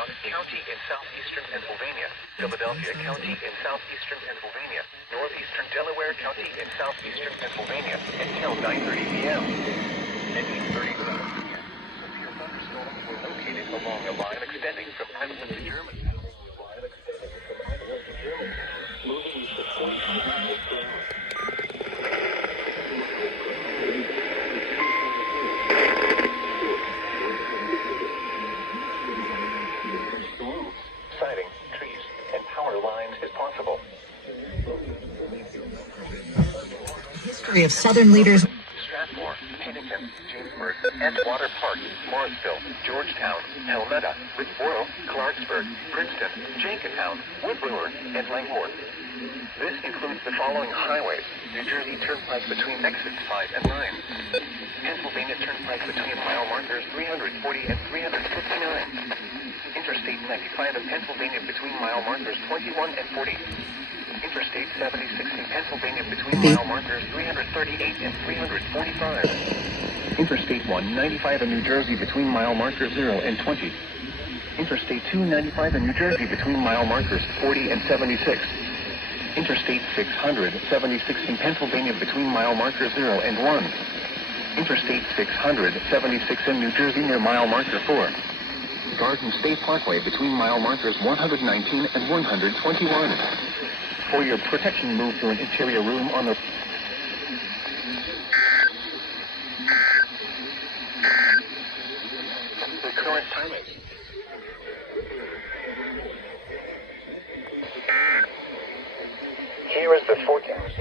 Hancock County in southeastern Pennsylvania, Philadelphia County in southeastern Pennsylvania, northeastern Delaware County in southeastern Pennsylvania until 9:30 p.m. At 8:30 p.m. Severe thunderstorms were located along a line extending from Ireland to Germany. Moving to 45 miles per hour. Siding, trees, and power lines is possible. History of Southern leaders. Stratmore, Pennington, Jamesburg, Edgewater Park, Morrisville, Georgetown, Helmetta, Whitboro, Clarksburg, Princeton, Jenkintown, Woodbrewer, and Langport. This includes the following highways: New Jersey Turnpike between exits 5 and 9. Pennsylvania Turnpike between mile markers 340 and 359. Interstate 95 in Pennsylvania between mile markers 21 and 40. Interstate 76 in Pennsylvania between mile markers 338 and 345. Interstate 195 in New Jersey between mile markers 0 and 20. Interstate 295 in New Jersey between mile markers 40 and 76. Interstate 676 in Pennsylvania between mile markers 0 and 1. Interstate 676 in New Jersey near mile marker 4. Garden State Parkway between mile markers 119 and 121. For your protection, move to an interior room on the... The current time is... Here is the forecast.